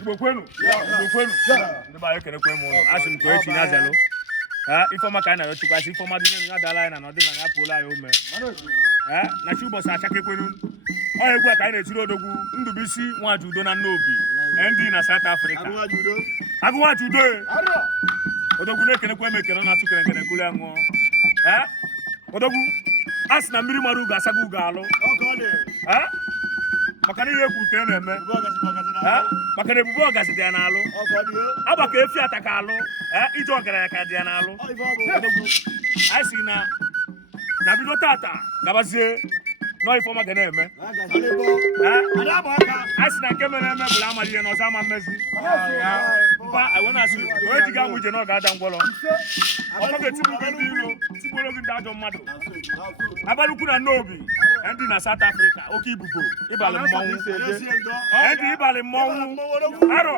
Igbo kwenu. Ndị ba ekene kwenu. Asị m ka echi na zelo. Ifeọma ka anyị na-achụkwa asị ifeọma dị n'elu na-adala anyị na ọdịnala apụla anyị ome. Na chi ụbọchị achaka kwenu. Ọ egwu a ka anyị na-etiri odogwu Ndụbụisi Nwajudo na Nnobi. ND na South Africa. Agụ Nwajudo. Odogwu na-ekenekwa emekene na atụkere nkene kulu ya ṅụọ. Odogwu asị na mmiri mara ugo asago ugo alụ. Maka na ihe kwuru ka na-eme. Maka na ebubo ọgazi dị ya n'alụ. Agba ka efi ataka alụ. Ije ọgaranya ka dị ya n'alụ. Odogwu anyị si na bido tata gabazie nọ ifeọma ga na-eme. Anyị si na nke mere eme bụla amali ihe n'ọzọ ama mmezi. Mpa anyị na-asị onye ji ga-amụ ije na ọ ga-ada ngwọrọ. Ọzọ ga-etigbu gị ndị iro, tigburu gị ndị ajọ mmadụ. Abalị ukwu na Nnobi ndị na South Africa oke ibubo ịbalị mmọnwụ. Ndị ịbalị mmọnwụ arọ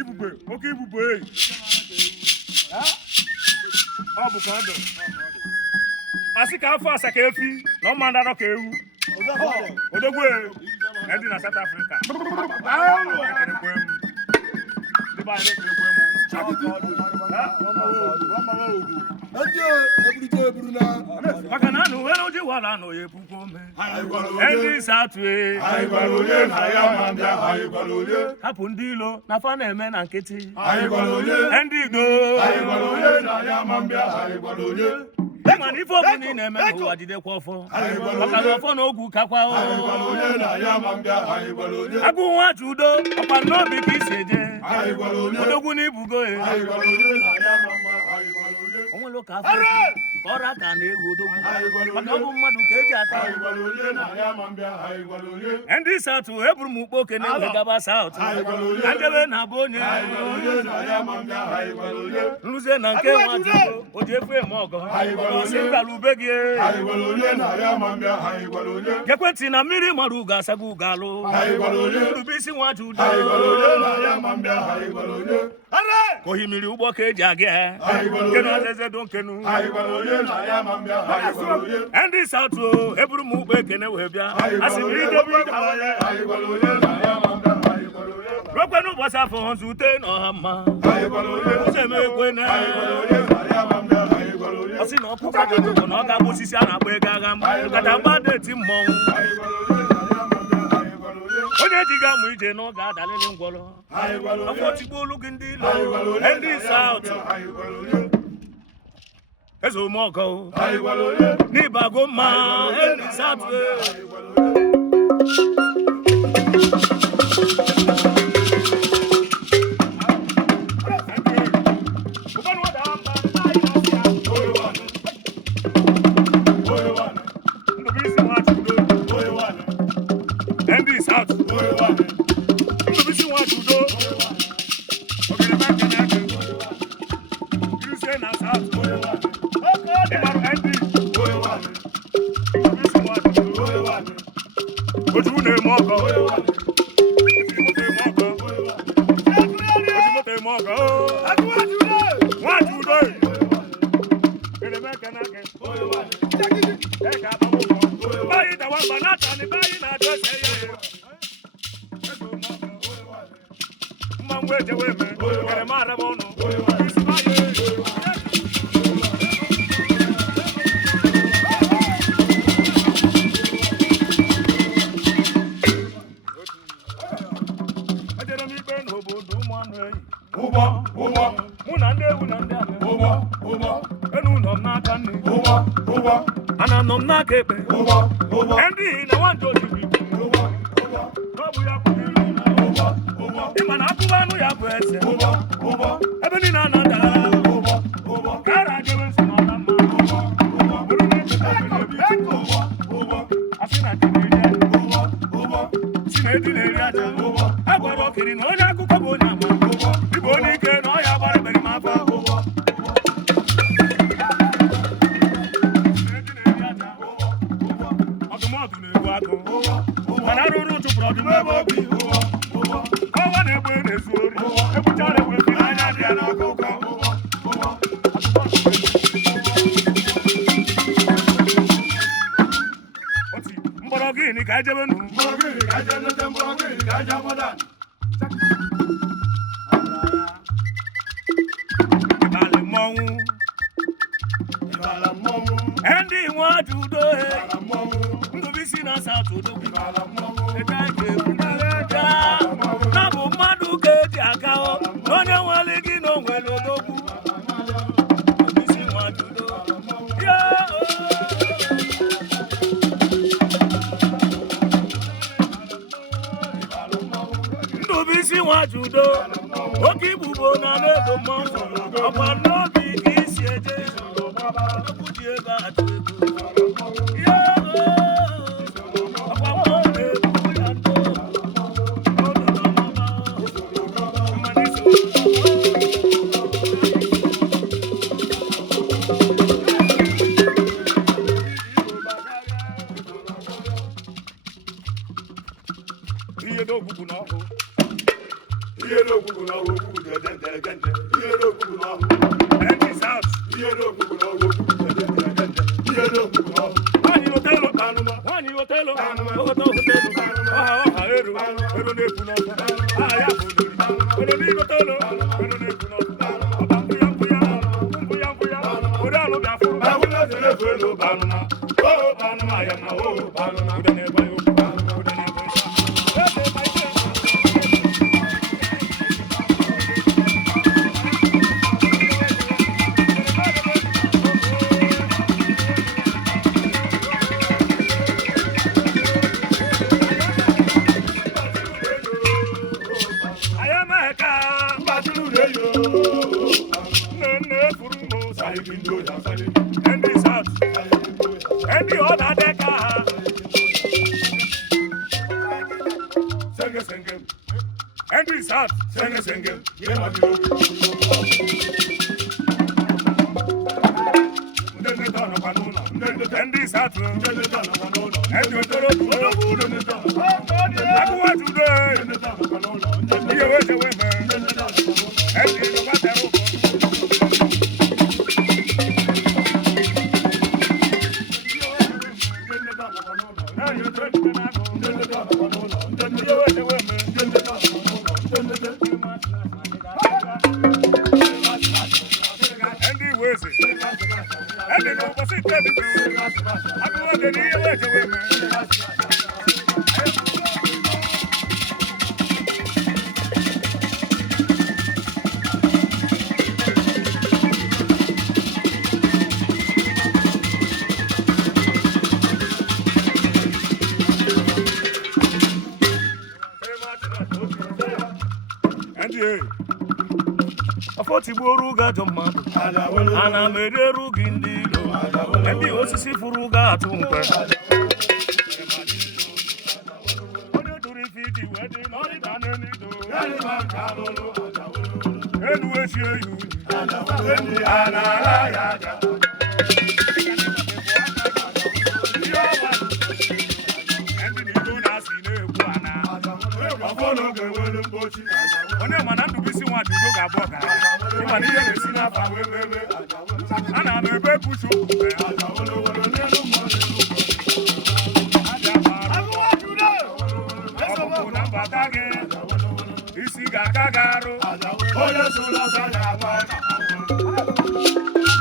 ibube oke ibubo eyi. Ọ bụ ka ọ dị. Asị ka afọ asa ka efi na ọma ndarọ ka ewu. Odogwu ndị na South Africa. Maka na anụ nwere oji wala anụ ya ebubo ome. Ndị satue hapụ ndị ilo na fa na-eme na nkịtị. Ndị ido ịma na ife ọbụla ị na-eme n'ụwa jidekwa ọfọ. Maka na ọfọ na ogwu kakwa Agụ Nwajudo ọkwa Nnobi ka isi eje. Odogwu n'ibugo onwere ka afọ ka ọra ka na-egwu odogwu maka ọ bụ mmadụ ka eji ata. Ndị South eburu m ukpo oke na-ewe gaba South na njebe na-abụ onye nrụzie na nke Nwajudo o ji efu eme ọgọ osi ngala ube gị ekwentị na mmiri mara ugo asago ugo alụ. Ndụbụisi Nwajudo kohimiri ụgbọ ka eji aga nke na ọzeze do nkenu. Ndị South eburu m ukpo ekene wee bịa asị m idebe rokwe n'ụbọchị afọ nzute n'ọha mma ụzọ emekwe na ọ sị na ọkụ kago na ọ ga-abụ osisi a na-agba ego agha nkata mgba na-eti mmọnwụ. Onye ji ga-amụ ije na ọ ga-adalili ngwọrọ afọ tigbu olu gị ndị ilo. Ndị South eze omeọgọ n'ịbago mma. Ndị South Ndị South Ndụbụisi Nwajudo na South oju na-eme ọgọ Nwajudo bayi dawa banata ni bayi na adọsẹ ye mmanwụ ejewe eme kere ma araba ọnụ isi bayi ejere m ikpe n'obodo ụmụ anụ enyi mụ na ndị ewu na ndị amị enu nọ m n'aka nne ana nọ m n'aka ekpe ndị na nwanje ozibi n'ọbụ ya kwụ ịma na akụba anụ ya bụ eze ebe niile a na-adara ka ara jewe nsị na ọla mma bụrụ na echeta asị na si na edi na-eri aja a gwara okiri na onye akụkọ bụ onye ama ịbụ onye ike na ọ ya gbara ebere m afọ ọdụmọdụ na-egbu agụ mana arụrụ chụpụrụ ọdụm ebe obi ọwa na-egbu na-ezu ori egbuchara egbe bi n'anya dị ya n'ọkụkọ oti mgbọrọ gịnị ka ejebe nụ Andy want to do it. To be seen as out to do it. Nabu madu ke jakao. No no waligi no welo dobu. To be seen want to do. Yeah. To be seen want to do. Oki bubo na le do monso. Opa no bi kisieje. Ana mereru gindilo ebi osisi furuga atumpe Odo duri fiti wedi nori daneni do Enu esi eyu ana la yaga Endi ni do na sine kuana Afolo gewele mbochi One mana ndubisi nwa dudo ga boga Ima niye mesi na fa wewewe Ana mebe kushu kube Obuku na batage Isi ga kagaru Oye sula sada bana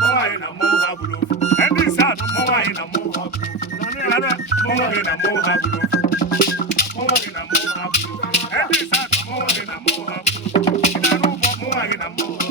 Moa ina moha bulofu Endi sad moa ina moha bulofu Moa ina moha bulofu Moa ina moha bulofu Endi sad moa ina moha bulofu Ina nubo moa ina moha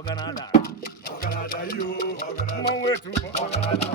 ọganada ọgaranya iyo ọgaranya mmanwụ etu ọgaranya